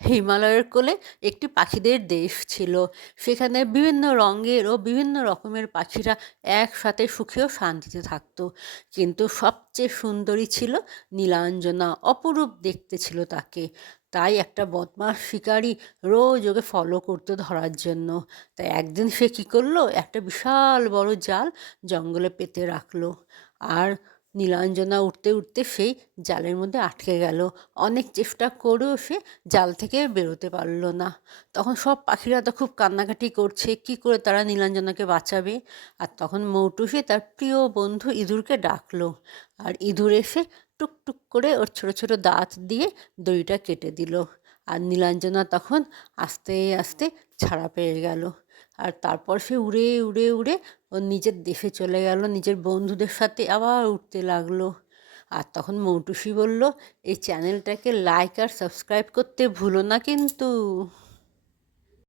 হিমালয়ের কোলে একটি পাখিদের দেশ ছিল। সেখানে বিভিন্ন রঙের ও বিভিন্ন রকমের পাখিরা একসাথে সুখে ও শান্তিতে থাকত। কিন্তু সবচেয়ে সুন্দরী ছিল নীলাঞ্জনা, অপরূপ দেখতে ছিল তাকে। তাই একটা বদমাস শিকারী রোজ ওকে ফলো করতো ধরার জন্য। তাই একদিন সে কী করলো, একটা বিশাল বড় জাল জঙ্গলে পেতে রাখলো। আর নীলাঞ্জনা উঠতে উঠতে সেই জালের মধ্যে আটকে গেল। অনেক চেষ্টা করেও সে জাল থেকে বেরোতে পারল না। তখন সব পাখিরা তো খুব কান্নাকাটি করছে, কি করে তারা নীলাঞ্জনাকে বাঁচাবে। আর তখন মৌটুসি তার প্রিয় বন্ধু ইঁদুরকে ডাকলো। আর ইঁদুর এসে টুকটুক করে ওর ছোট ছোট দাঁত দিয়ে দড়িটা কেটে দিল। আর নীলাঞ্জনা তখন আস্তে আস্তে ছাড়া পেয়ে গেল। আর তারপর সে উড়ে উড়ে উড়ে ওর নিজের দেশে চলে গেল, নিজের বন্ধুদের সাথে আবার উঠতে লাগলো। আর তখন মৌটুসি বলল, এই চ্যানেলটাকে লাইক আর সাবস্ক্রাইব করতে ভুলো না কিন্তু।